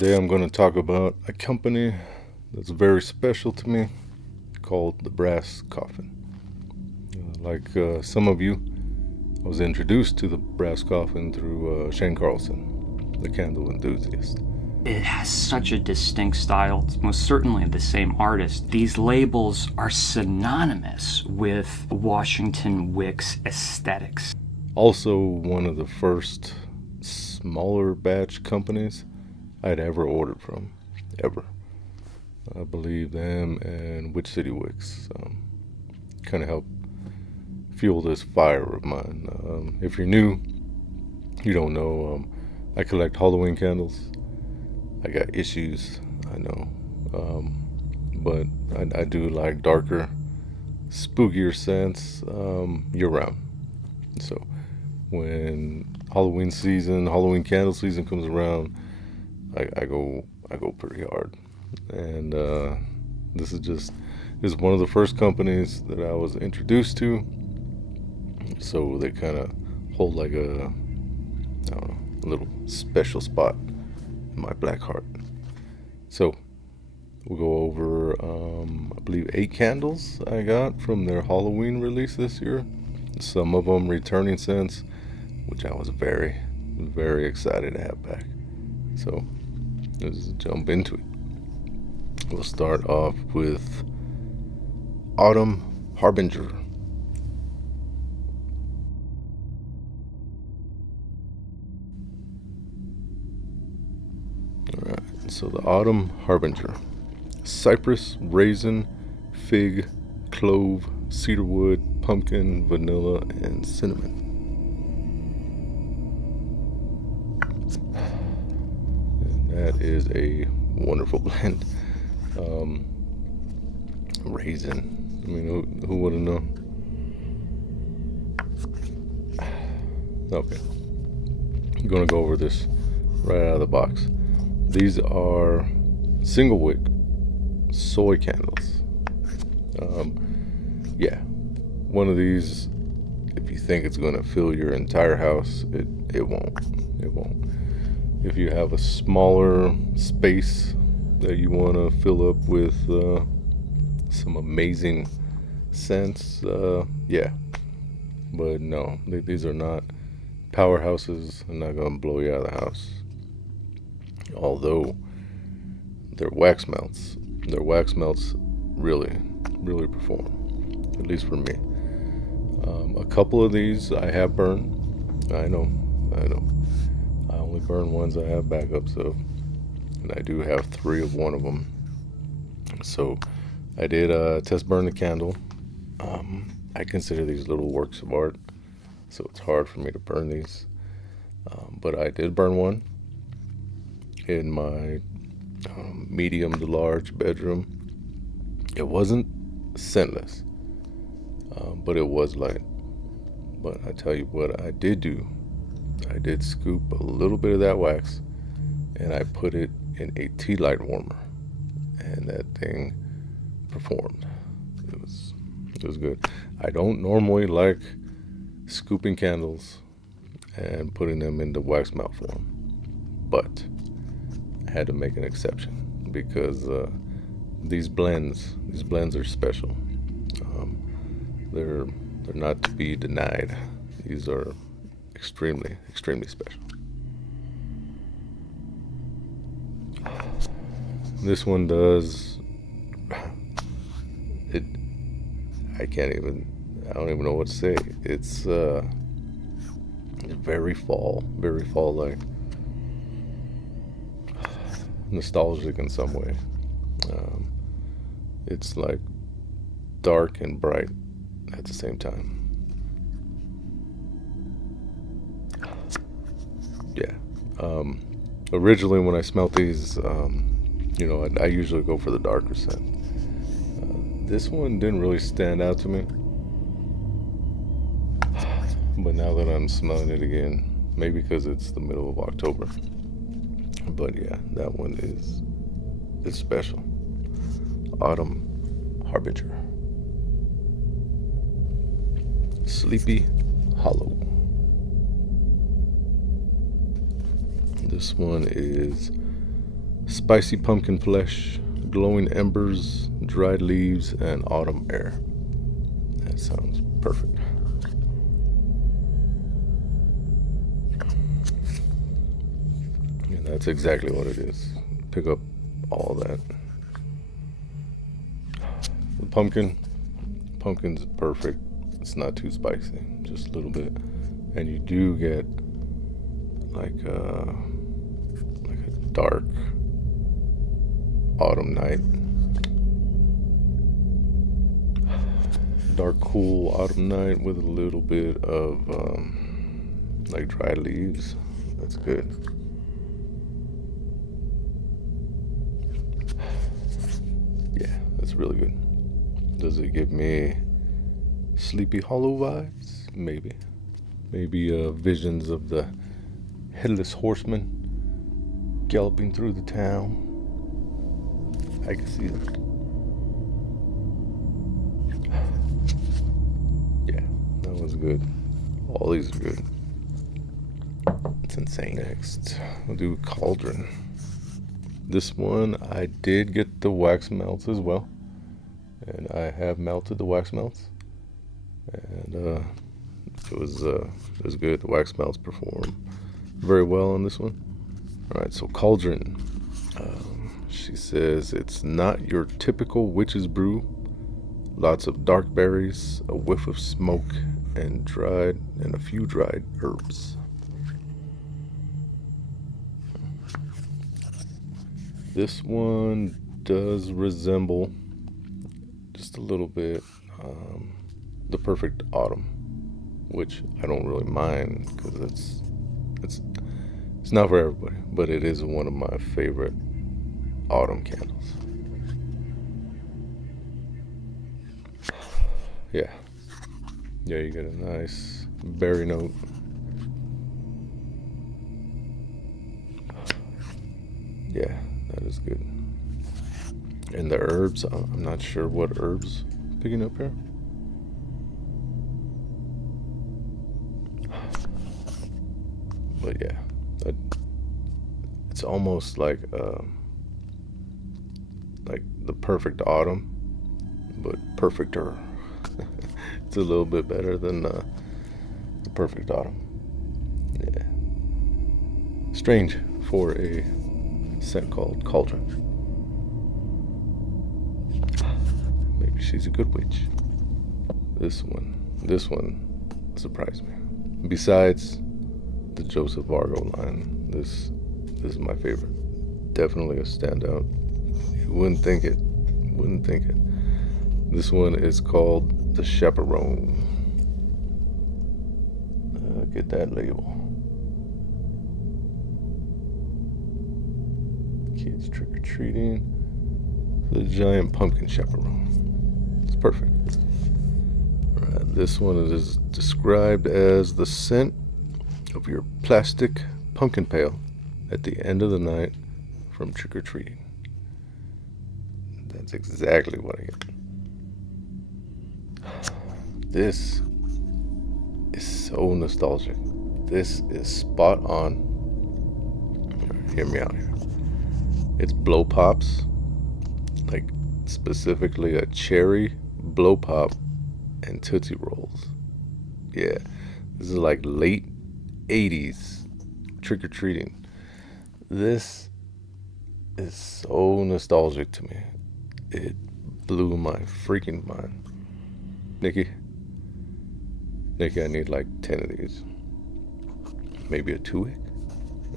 Today I'm going to talk about a company that's very special to me called the Brass Coffin. Like some of you, I was introduced to the Brass Coffin through Shane Carlson, the candle enthusiast. It has such a distinct style. It's most certainly the same artist. These labels are synonymous with Washington Wick's aesthetics. Also, one of the first smaller batch companies I'd ever ordered from, ever. I believe them and Witch City Wicks kind of helped fuel this fire of mine. If you're new, you don't know, I collect Halloween candles. I got issues, I know, but I do like darker, spookier scents year round. So when Halloween candle season comes around, I go pretty hard, and this is one of the first companies that I was introduced to. So they kind of hold like a little special spot in my black heart. So we'll go over I believe 8 candles I got from their Halloween release this year. Some of them returning scents, which I was very, very excited to have back. So let's jump into it. We'll start off with Autumn Harbinger. Alright, so the Autumn Harbinger. Cypress, raisin, fig, clove, cedarwood, pumpkin, vanilla, and cinnamon. And that is a wonderful blend. Raisin. I mean, who would have known? Okay. I'm going to go over this right out of the box. These are single wick soy candles. Yeah, one of these, if you think it's going to fill your entire house, it won't. It won't. If you have a smaller space that you want to fill up with some amazing scents, yeah. But no, these are not powerhouses. They're not going to blow you out of the house. Although their wax melts really, really perform, at least for me. A couple of these I have burned. I know. I only burn ones I have backups of, and I do have 3 of one of them. So I did test burn the candle. I consider these little works of art, so it's hard for me to burn these. But I did burn one in my medium to large bedroom. It wasn't scentless, but it was light. But I tell you what I did do. I did scoop a little bit of that wax and I put it in a tea light warmer, and that thing performed. It was good. I don't normally like scooping candles and putting them into wax melt form, but I had to make an exception because these blends are special. They're not to be denied. These are extremely, extremely special. This one does it. I don't even know what to say. It's very fall-like, nostalgic in some way. It's like dark and bright at the same time. Yeah. Originally, when I smelt these, I usually go for the darker scent. This one didn't really stand out to me, but now that I'm smelling it again, maybe because it's the middle of October, but yeah, that one is special. Autumn Harbinger. Sleepy Hollow. This one is Spicy pumpkin flesh, glowing embers, dried leaves, and autumn air. That sounds perfect. And that's exactly what it is. Pick up all that. The pumpkin's perfect. It's not too spicy, just a little bit. And you do get like a dark autumn night. Dark, cool autumn night with a little bit of like dried leaves. That's good. Yeah, that's really good. Does it give me Sleepy Hollow vibes? Maybe. Maybe visions of the headless horseman galloping through the town. I can see that. Yeah, that was good. All these are good. It's insane. Next, we'll do Cauldron. This one, I did get the wax melts as well. And I have melted the wax melts. And it was good. The wax melts perform very well on this one. Alright, so Cauldron. She says it's not your typical witch's brew. Lots of dark berries, a whiff of smoke, and a few dried herbs. This one does resemble just a little bit the Perfect Autumn, which I don't really mind because it's not for everybody, but it is one of my favorite autumn candles. Yeah, you get a nice berry note. Yeah, that is good. And the herbs, I'm not sure what herbs picking up here. But yeah, it's almost like the Perfect Autumn, but perfecter. It's a little bit better than the Perfect Autumn. Yeah, strange for a scent called Cauldron. Maybe she's a good witch. This one surprised me. Besides the Joseph Vargo line, this is my favorite. Definitely a standout. You wouldn't think it. This one is called the Chaperone. Get that label. Kids trick-or-treating. The giant pumpkin chaperone. It's perfect. Alright, this one is described as the scent of your plastic pumpkin pail at the end of the night from trick-or-treating. That's exactly what I get. This is so nostalgic. This is spot on. Hear me out here. It's blow pops, like specifically a cherry blow pop and Tootsie Rolls. Yeah, this is like late 80s trick-or-treating. This is so nostalgic to me. It blew my freaking mind. Nikki, I need like 10 of these. Maybe a 2-wick?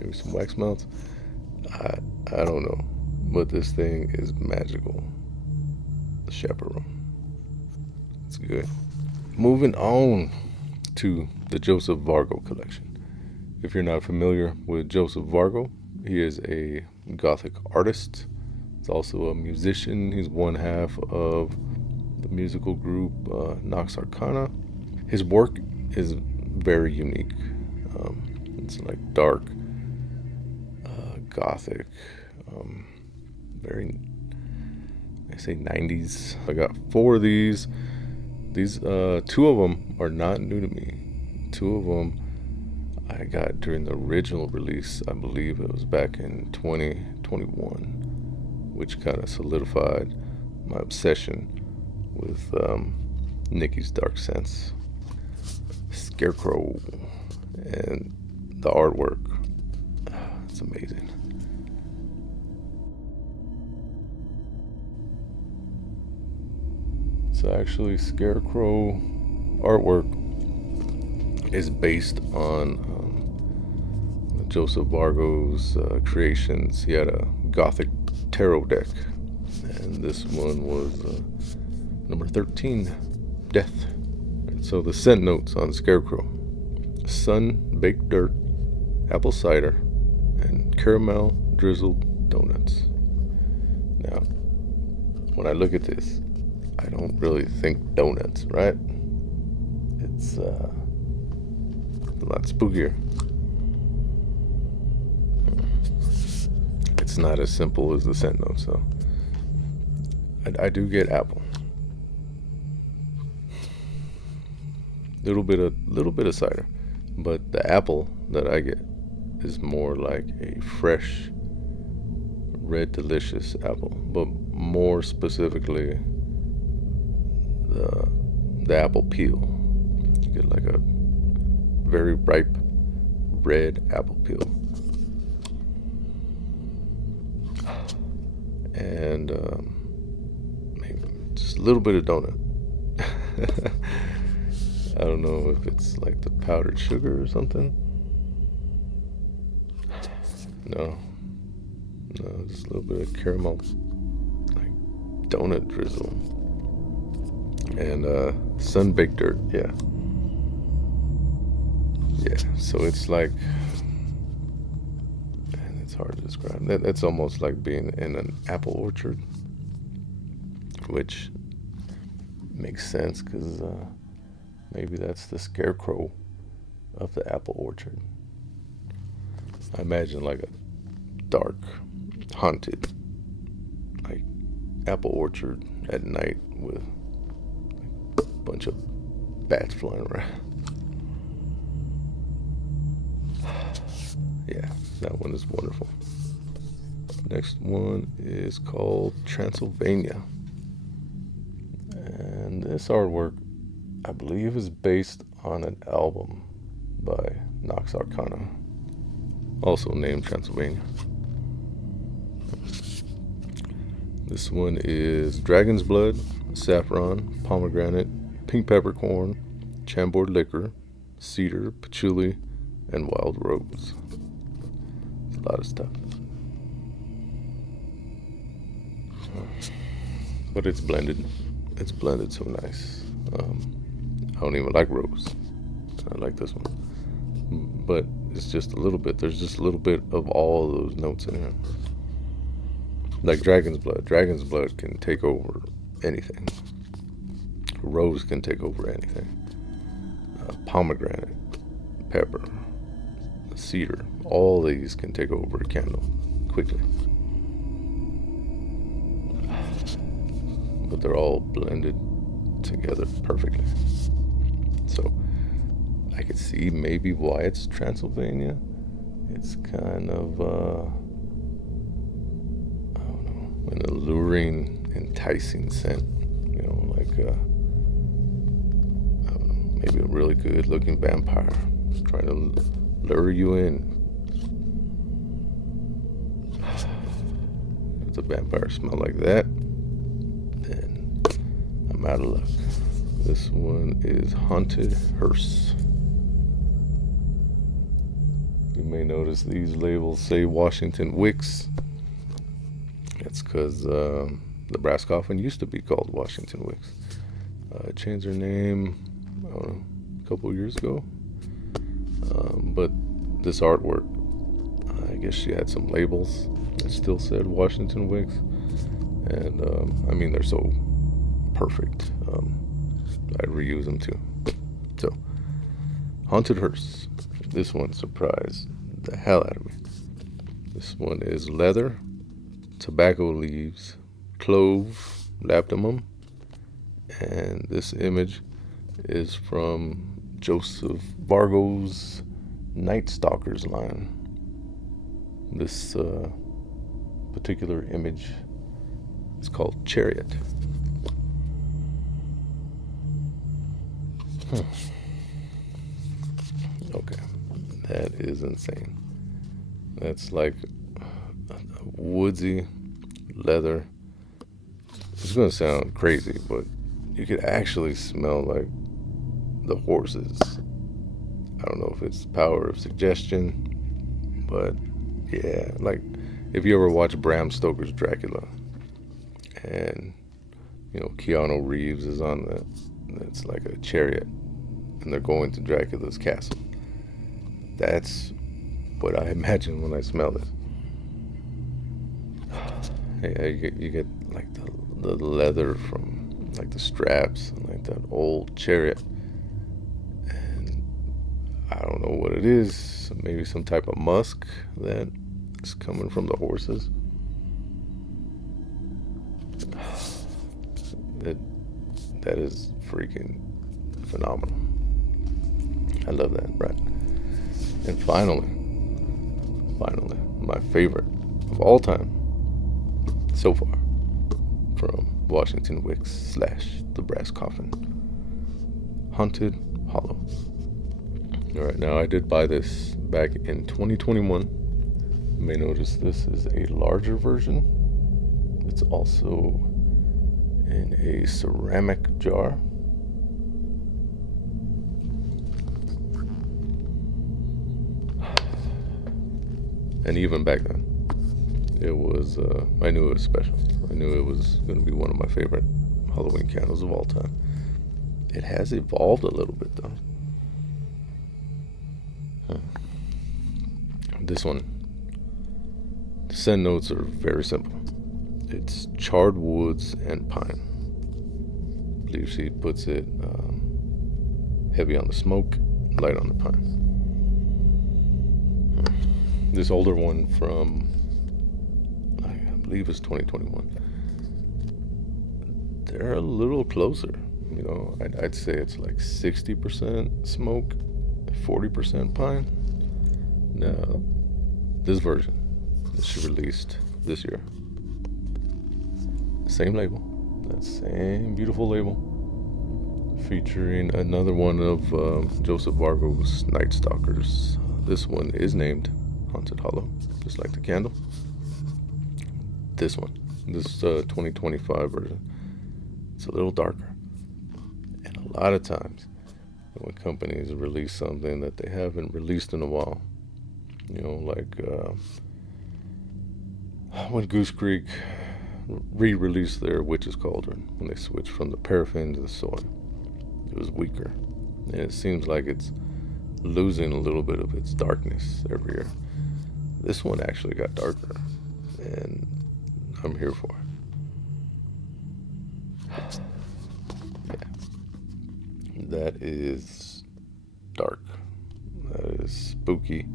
Maybe some wax melts? I don't know. But this thing is magical. The Chaperone. It's good. Moving on to the Joseph Vargo collection. If you're not familiar with Joseph Vargo, he is a Gothic artist. He's also a musician. He's one half of the musical group Nox Arcana. His work is very unique. It's like dark, Gothic, very, I say 90s. I got 4 of these. These 2 of them are not new to me. 2 of them I got during the original release. I believe it was back in 2021. which kind of solidified my obsession with Nikki's Dark Sense. Scarecrow and the artwork. It's amazing. So actually, Scarecrow artwork is based on Joseph Vargo's creations. He had a Gothic tarot deck, and this one was number 13, Death. So the scent notes on Scarecrow: sun, baked dirt, apple cider, and caramel drizzled donuts. Now, when I look at this, I don't really think donuts, right? It's a lot spookier. It's not as simple as the scent note, so I do get apple. Little bit of cider, but the apple that I get is more like a fresh, red, delicious apple, but more specifically the apple peel. You get like a very ripe red apple peel, and maybe just a little bit of donut. I don't know if it's like the powdered sugar or something. No, just a little bit of caramel, like donut drizzle, and sun-baked dirt. Yeah. So it's like, and it's hard to describe. That's almost like being in an apple orchard, which makes sense because maybe that's the Scarecrow of the apple orchard. I imagine like a dark, haunted, like apple orchard at night with a bunch of bats flying around. Yeah, that one is wonderful. Next one is called Transylvania. And this artwork, I believe, is based on an album by Nox Arcana, also named Transylvania. This one is dragon's blood, saffron, pomegranate, pink peppercorn, chambord liquor, cedar, patchouli, and wild rose. It's a lot of stuff. But it's blended. It's blended so nice. I don't even like rose. I like this one. But it's just a little bit. There's just a little bit of all of those notes in here. Like dragon's blood. Dragon's blood can take over anything. Rose can take over anything. Pomegranate, pepper, cedar. All these can take over a candle quickly. But they're all blended together perfectly. So I could see maybe why it's Transylvania. It's kind of I don't know, an alluring, enticing scent. You know, like I don't know, maybe a really good looking vampire trying to lure you in. If the vampire smell like that, then I'm out of luck. This one is Haunted Hearse. You may notice these labels say Washington Wicks. That's because the Brass Coffin used to be called Washington Wicks. Changed their name, I don't know, a couple of years ago. But this artwork, I guess she had some labels that still said Washington Wicks. And I mean, they're so perfect. I'd reuse them too. So, Haunted Hearse. This one surprised the hell out of me. This one is leather, tobacco leaves, clove, labdanum, and this image is from Joseph Vargo's Night Stalkers line. This particular image It's called Chariot. Okay, that is insane. That's like woodsy leather. It's gonna sound crazy, but you could actually smell like the horses. I don't know if it's the power of suggestion, but yeah, like if you ever watch Bram Stoker's Dracula, and Keanu Reeves is on it's like a chariot, and they're going to Dracula's castle. That's what I imagine when I smell this. Yeah, you get like the leather from like the straps and like that old chariot, and I don't know what it is. Maybe some type of musk that is coming from the horses. That is freaking phenomenal. I love that, right? And finally, my favorite of all time so far, from Washington Wicks / the Brass Coffin, Haunted Hollow. All right, now I did buy this back in 2021. You may notice this is a larger version. It's also in a ceramic jar. And even back then, it was, I knew it was special. I knew it was going to be one of my favorite Halloween candles of all time. It has evolved a little bit, though. This one, the scent notes are very simple. It's charred woods and pine. I believe she puts it heavy on the smoke, light on the pine. This older one from, I believe it's 2021. They're a little closer. I'd say it's like 60% smoke, 40% pine. Now, this version that she released this year, same label, that same beautiful label, featuring another one of Joseph Vargo's Night Stalkers. This one is named Haunted Hollow, just like the candle. This 2025 version, it's a little darker. And a lot of times, when companies release something that they haven't released in a while, like when Goose Creek re-released their Witch's Cauldron, when they switched from the paraffin to the soy, it was weaker. And it seems like it's losing a little bit of its darkness every year. This one actually got darker, and I'm here for it. Yeah. That is dark. That is spooky.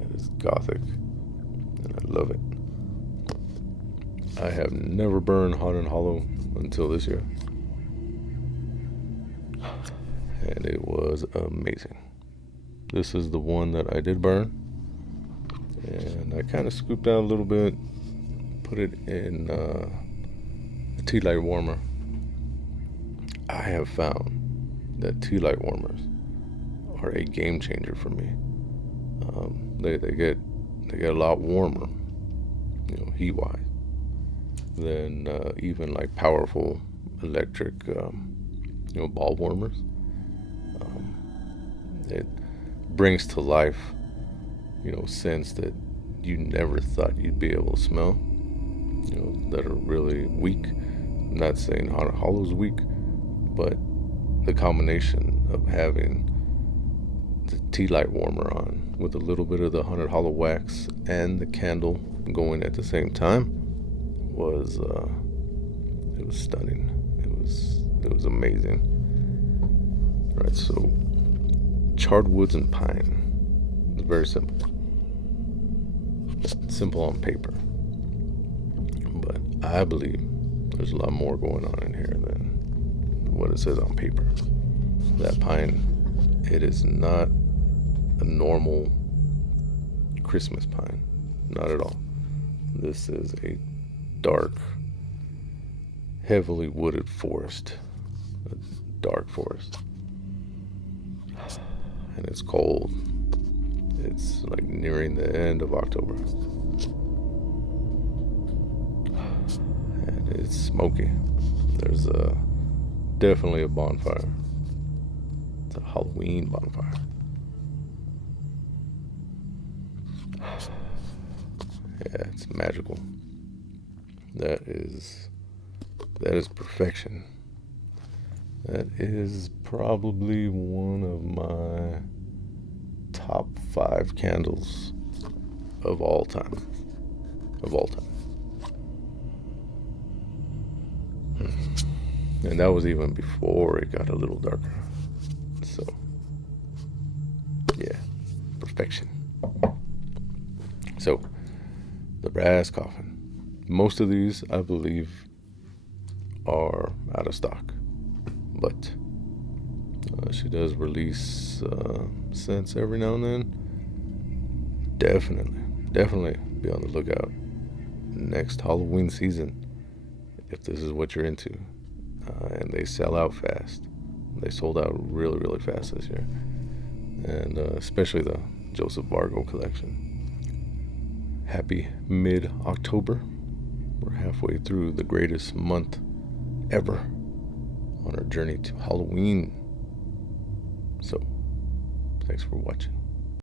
That is Gothic. And I love it. I have never burned Haunted Hollow until this year. And it was amazing. This is the one that I did burn. And I kind of scooped out a little bit, put it in a tea light warmer. I have found that tea light warmers are a game changer for me. They get a lot warmer, heat wise, than even like powerful electric, ball warmers. It brings to life, scents that you never thought you'd be able to smell, that are really weak. I'm not saying Haunted Hollow's weak, but the combination of having the tea light warmer on with a little bit of the Haunted Hollow wax and the candle going at the same time was it was stunning. It was amazing. All right, so charred woods and pine. It's very simple. Simple on paper, but I believe there's a lot more going on in here than what it says on paper. That pine, it is not a normal Christmas pine, not at all. This is a dark, heavily wooded forest, a dark forest, and it's cold. It's like nearing the end of October, and it's smoky. There's definitely a bonfire. It's a Halloween bonfire. Yeah, it's magical. That is perfection. That is probably one of my top 5 candles of all time. Of all time. And that was even before it got a little darker. So, yeah, perfection. So, the Brass Coffin. Most of these, I believe, are out of stock. But she does release scents every now and then. Definitely be on the lookout next Halloween season if this is what you're into. And they sell out fast. They sold out really, really fast this year. And especially the Joseph Vargo collection. Happy mid-October. We're halfway through the greatest month ever on our journey to Halloween. So, thanks for watching.